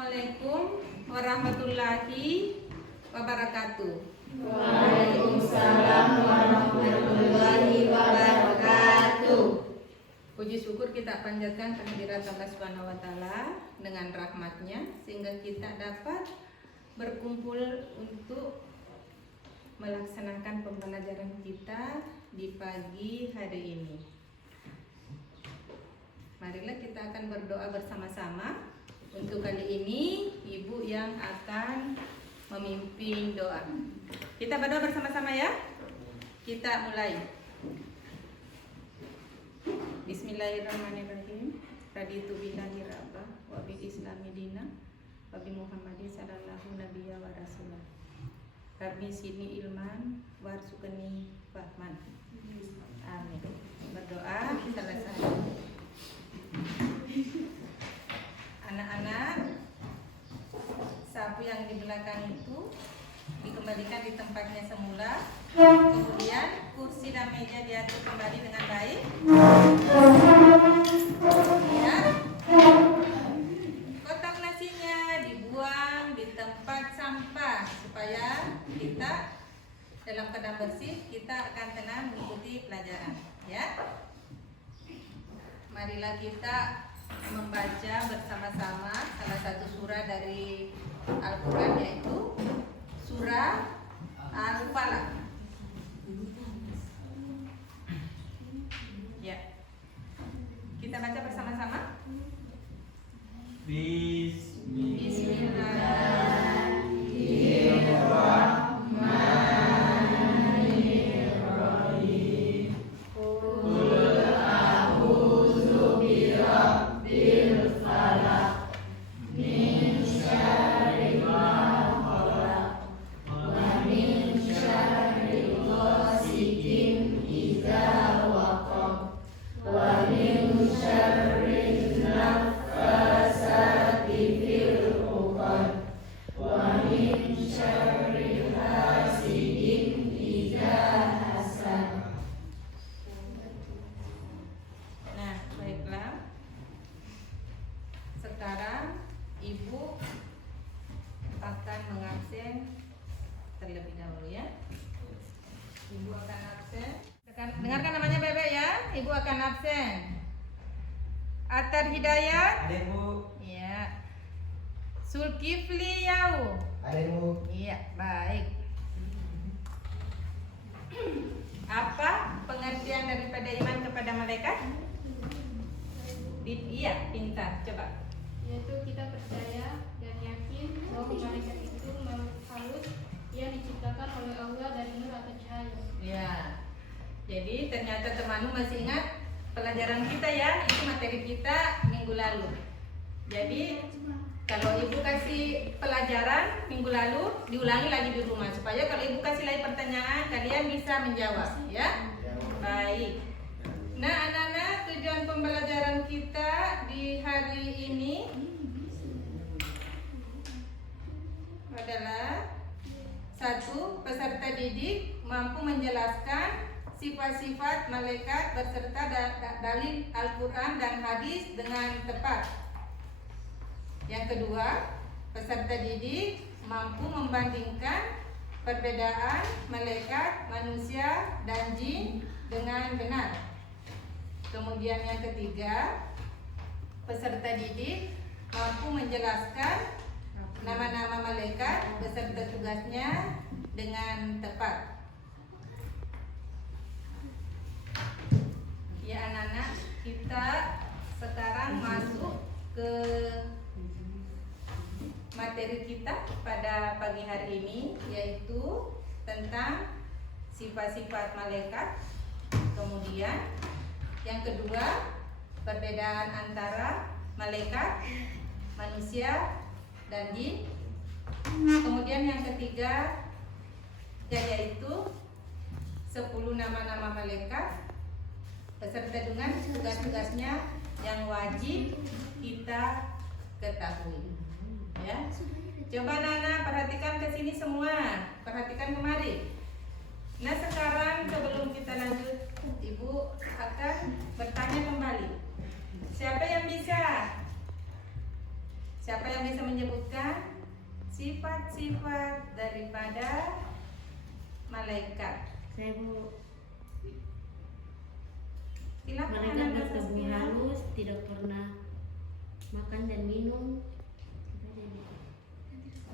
Assalamualaikum warahmatullahi wabarakatuh. Waalaikumsalam warahmatullahi wabarakatuh. Puji syukur kita panjatkan kehadirat Allah Subhanahu wa taala dengan rahmatnya sehingga kita dapat berkumpul untuk melaksanakan pembelajaran kita di pagi hari ini. Marilah kita akan berdoa bersama-sama. Untuk kali ini Ibu yang akan memimpin doa. Kita berdoa bersama-sama ya. Kita mulai. Bismillahirrahmanirrahim. Raditu billahi rabba wa bil islami dina wa bi Muhammadin sallallahu nabiyya wa rasulah. Rabbi sini ilman warzuqni fahman. Amin. Berdoa selesai. Anak-anak, sapu yang di belakang itu dikembalikan di tempatnya semula. Kemudian kursi dan meja diatur kembali dengan baik. Kemudian kotak nasinya dibuang di tempat sampah supaya kita dalam keadaan bersih. Kita akan tenang mengikuti pelajaran, ya. Marilah kita membaca bersama-sama salah satu surah dari Al-Quran, yaitu surah Al-Falaq. Ya, kita baca bersama-sama. Bismillahirrahmanirrahim. Qul a'udzu birabbil falaq min syarri ma khalaq wa min syarri ghasiqin idza waqab wa min syarri naffasati fil 'uqad wa min syarri hasidin idza hasad. Nah, baiklah. Sekarang Ibu akan mengabsen terlebih dahulu ya. Ibu akan absen. Dengarkan namanya Bebek ya. Ibu akan absen. Atar Hidayat. Ada Bu. Iya. Zulkifli Yau. Ada Bu. Iya, baik. Apa pengertian daripada iman kepada malaikat? Iya, pintar. Coba. Yaitu kita percaya dan yakin bahwa malaikat itu makhluk halus yang diciptakan oleh Allah dari nur atau cahaya. Ya. Jadi ternyata temanmu masih ingat pelajaran kita ya, itu materi kita minggu lalu. Jadi kalau Ibu kasih pelajaran minggu lalu, diulangi lagi di rumah supaya kalau Ibu kasih lagi pertanyaan kalian bisa menjawab ya. Baik. Nah, anak-anak, tujuan pembelajaran kita di hari ini adalah satu, peserta didik mampu menjelaskan sifat-sifat malaikat beserta dalil Al-Quran dan hadis dengan tepat. Yang kedua, peserta didik mampu membandingkan perbedaan malaikat, manusia, dan jin dengan benar. Kemudian yang ketiga, peserta didik mampu menjelaskan nama-nama malaikat beserta tugasnya dengan tepat. Ya anak-anak, kita sekarang masuk ke materi kita pada pagi hari ini, yaitu tentang sifat-sifat malaikat. Kemudian yang kedua, perbedaan antara malaikat, manusia, dan jin. Kemudian yang ketiga, yaitu 10 nama-nama malaikat beserta dengan tugas-tugasnya yang wajib kita ketahui. Ya. Coba Nana perhatikan ke sini semua, perhatikan kemari. Nah sekarang sebelum kita lanjut, Ibu akan bertanya kembali. Siapa yang bisa Siapa yang bisa menyebutkan sifat-sifat daripada malaikat? Saya Bu. Silakan Malaikat Anak bertubuh Saskia. halus, tidak pernah makan dan minum.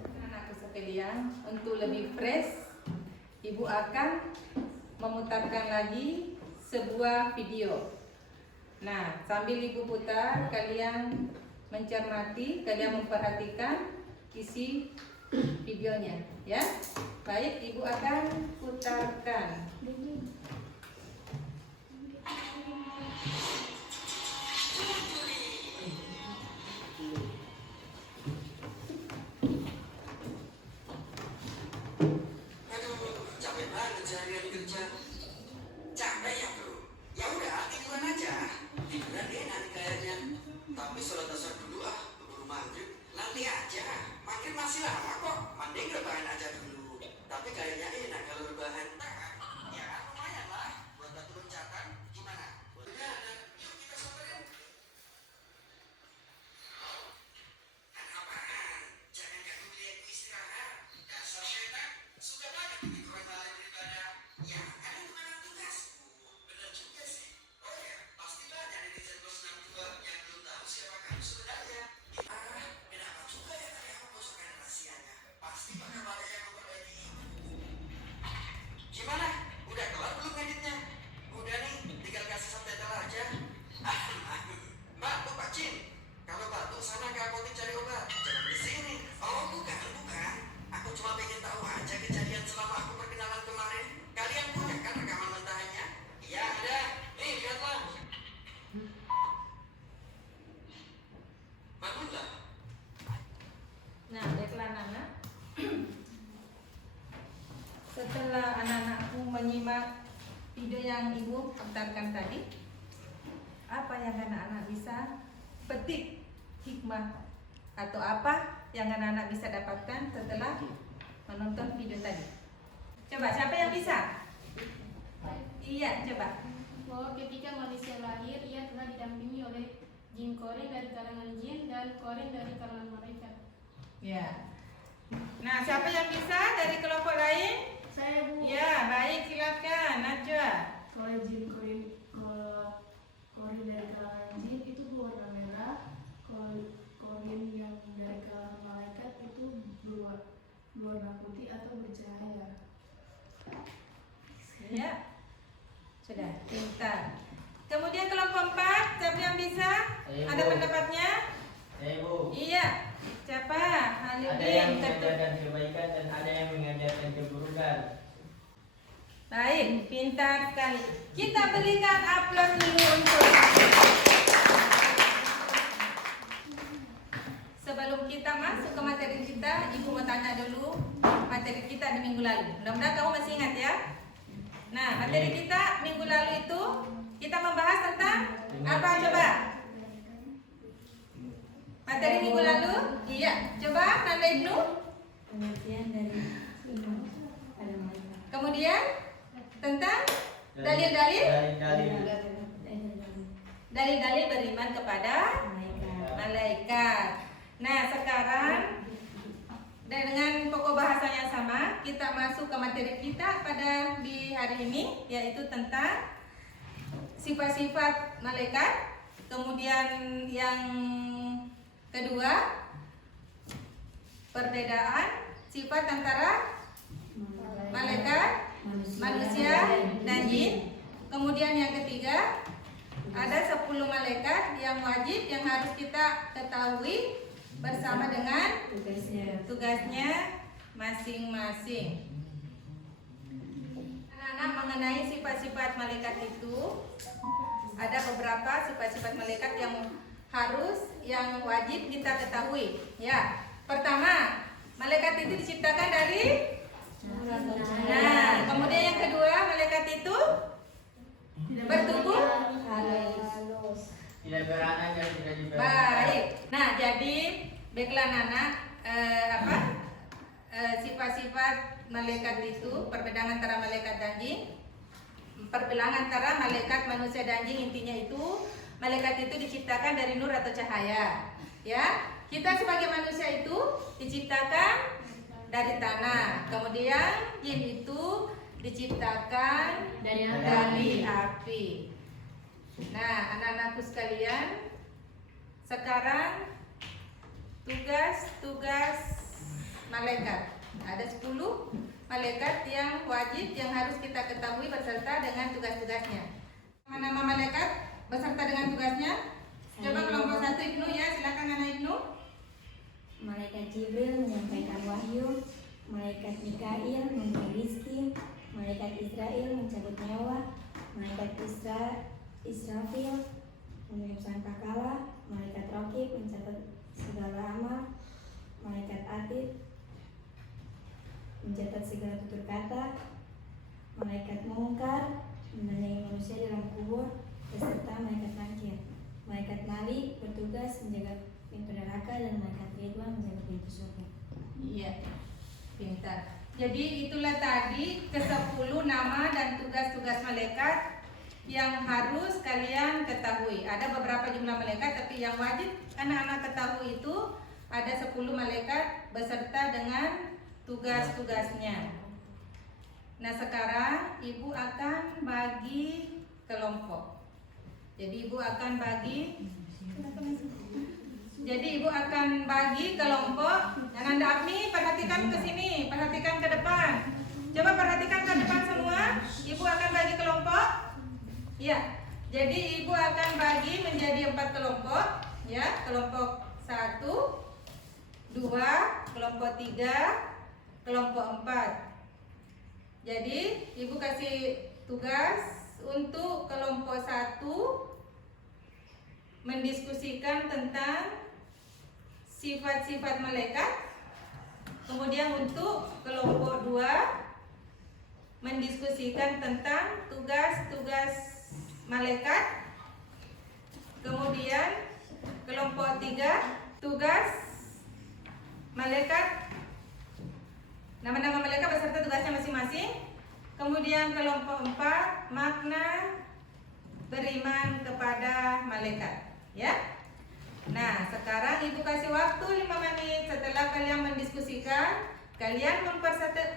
Anakku sekalian, untuk lebih fresh, Ibu akan memutarkan lagi sebuah video. Nah, sambil Ibu putar, kalian mencermati, kalian memperhatikan isi videonya, ya. Baik, Ibu akan putarkan. Aduh, capek banget seharian kerja. Capek ya bro? Ya udah, tiduran aja. Tiduran enak nih kayaknya. Tapi sholat asar dulu ah, keburu maghrib. Nanti aja, maghrib masih lama kok. Mending rebahan aja dulu. Tapi kayaknya enak kalau rebahan. Ya kan lumayan lah, buat batu loncatan. Gimana? Udah ada, yuk kita samperin. Apaan? Jangan ganggu diriku istirahat. Dasar setan, suka banget bikin orang malah beribadah. Ya, kan itu kan tugasku. Bener juga sih. Oh ya, pasti banyak netizen bos 62 yang belum tahu siapa kamu sebenarnya. Kenapa juga ya tadi aku boskan rahasianya? Pasti bakal banyak yang memperbaiki. Gimana? Udah kelar belum editnya? Udah nih, tinggal kasih subtitle aja. Mbak, tuh Pak Cin. Kalau batuk sana ke apotek cari obat. Jangan di sini. Oh, bukan. Aku cuma pengen tahu aja kejadian selama aku perkenalan kemarin. Kalian punya kan rekaman mentahannya? Iya, ada. Nih, lihatlah. Bangunlah. Nah, baiklah anak-anak. Setelah anak-anakku menyimak video yang Ibu putarkan tadi, apa yang anak-anak bisa petik hikmah atau apa yang anak-anak bisa dapatkan setelah menonton video tadi? Coba, siapa yang bisa? Iya, coba. Bahwa ketika manusia lahir, ia telah didampingi oleh jin koreng dari kalangan jin dan koreng dari kalangan malaikat. Ya. Nah, siapa yang bisa dari kelompok lain? Saya Bu. Ya, baik, silakan Najwa. Kalau jin korin, kalau korin dari kalangan jin itu berwarna merah. Kalau korin yang dari kalangan malaikat itu berwarna putih atau bercahaya. Ya. Sudah, pintar. Kemudian kelompok 4, siapa yang bisa? Ada pendapatnya? Bu, Iya. Siapa? ada yang Halidin. mengajarkan kebaikan dan ada yang mengajarkan keburukan. Baik, pintar sekali. Kita berikan aplaus dulu untuk. Sebelum kita masuk ke materi kita, Ibu mau tanya dulu materi kita di minggu lalu. Mudah-mudahan kamu masih ingat ya. Nah, materi kita minggu lalu itu kita membahas tentang apa coba? Materi minggu lalu? Iya, coba Nanda Ibnu. Pengertian dari pada malaikat. Kemudian tentang dalil-dalil dalil-dalil beriman kepada malaikat. Nah, sekarang dengan pokok bahasa yang sama, kita masuk ke materi kita pada di hari ini, yaitu tentang sifat-sifat malaikat. Kemudian yang kedua, perbedaan sifat antara malaikat, manusia, dan jin. Kemudian yang ketiga, ada 10 malaikat yang wajib yang harus kita ketahui bersama dengan tugasnya masing-masing. Anak-anak, mengenai sifat-sifat malaikat itu ada beberapa sifat-sifat malaikat yang harus, yang wajib kita ketahui. Ya, pertama, malaikat itu diciptakan dari. Nah, kemudian yang kedua, malaikat itu bertubuh. Tidak beranak dan tidak juga Baik. Nah, jadi baiklah anak, sifat-sifat malaikat itu, perbedaan antara malaikat dan jin, perbedaan antara malaikat, manusia dan jin, intinya itu malaikat itu diciptakan dari nur atau cahaya, ya. kita sebagai manusia itu diciptakan dari tanah. Kemudian jin itu diciptakan dari api. Nah, anak-anakku sekalian, sekarang tugas-tugas malaikat. Ada 10 malaikat yang wajib yang harus kita ketahui beserta dengan tugas-tugasnya. Nama malaikat beserta dengan tugasnya? Coba kelompok 1 Ibnu ya, silakan anak Ibnu. Malaikat Jibril menyampaikan wahyu, malaikat Mikail memberi rizki, malaikat Israel mencabut nyawa, malaikat Israfil meniup sangkakala, malaikat Raqib mencatat segala amal, malaikat Atid mencatat segala tutur kata, malaikat Mungkar menanyai manusia dalam kubur, beserta malaikat Nakir. Malaikat Malik bertugas menjaga pintu neraka dan malaikat Ridwan menjaga pintu surga. Iya, pintar. Jadi itulah tadi ke-10 nama dan tugas-tugas malaikat yang harus kalian ketahui. Ada beberapa jumlah malaikat, tapi yang wajib anak-anak ketahui itu ada 10 malaikat beserta dengan tugas-tugasnya. Nah, sekarang ibu akan bagi kelompok. Jadi ibu akan bagi kelompok. Dan Anda Agni, perhatikan ke sini, perhatikan ke depan. Coba perhatikan ke depan semua. Ibu akan bagi kelompok. Ya. Jadi ibu akan bagi menjadi 4 kelompok, ya. Kelompok 1, 2, kelompok 3, kelompok 4. Jadi ibu kasih tugas untuk kelompok 1 mendiskusikan tentang sifat-sifat malaikat. Kemudian untuk kelompok 2 mendiskusikan tentang tugas-tugas malaikat. Kemudian kelompok 3 tugas malaikat, nama-nama malaikat beserta tugasnya masing-masing. Kemudian kelompok 4 makna beriman kepada malaikat, ya. Nah, sekarang ibu kasih waktu 5 menit. Setelah kalian mendiskusikan, kalian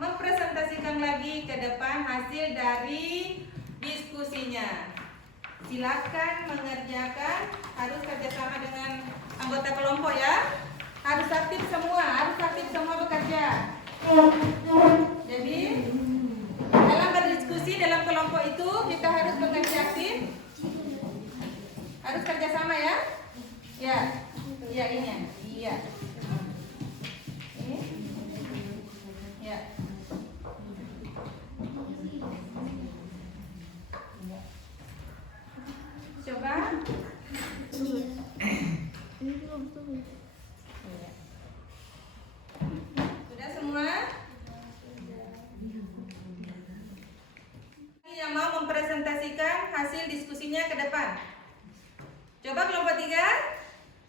mempresentasikan lagi ke depan hasil dari diskusinya. Silakan mengerjakan, harus kerjasama dengan anggota kelompok ya. Harus aktif semua bekerja. Jadi dalam berdiskusi dalam kelompok itu kita harus bekerja aktif, harus kerjasama ya. Ya, iya ini, iya. Ini, ya. Coba. Sudah semua? Yang mau mempresentasikan hasil diskusinya ke depan. Coba kelompok 3.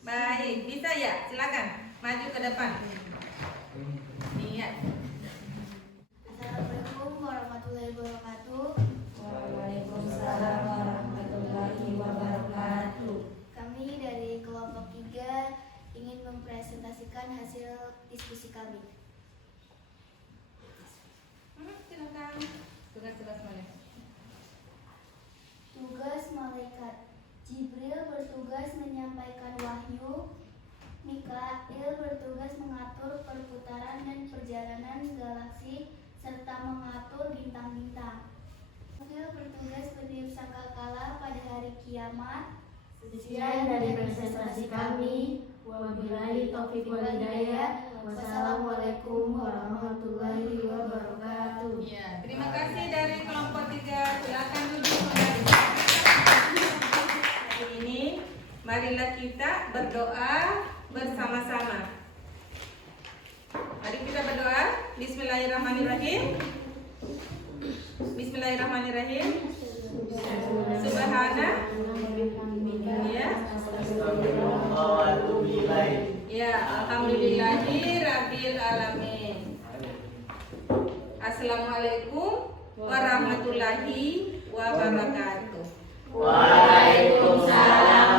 Baik, bisa ya? Silakan maju ke depan. Lihat. Assalamualaikum warahmatullahi wabarakatuh. Waalaikumsalam warahmatullahi wabarakatuh. Kami dari kelompok 3 ingin mempresentasikan hasil diskusi kami. Silakan. Tugas-tugas malaikat. Tugas malaikat Jibril bertugas menyampaikan wahyu, Mikail bertugas mengatur perputaran dan perjalanan galaksi serta mengatur bintang-bintang. Israfil bertugas meniup sangkakala pada hari kiamat. Sekian dari presentasi kami. Wabillahi taufiq wal hidayah. Wassalamualaikum warahmatullahi wabarakatuh. Ya, terima kasih dari kelompok 3. Silakan duduk kembali. Hari ini marilah kita berdoa bersama-sama. Mari kita berdoa. Bismillahirrahmanirrahim. Bismillahirrahmanirrahim. Subhana. Ya. Ya, alhamdulillahi rabbil alamin. Assalamualaikum warahmatullahi wabarakatuh. Waalaikumsalam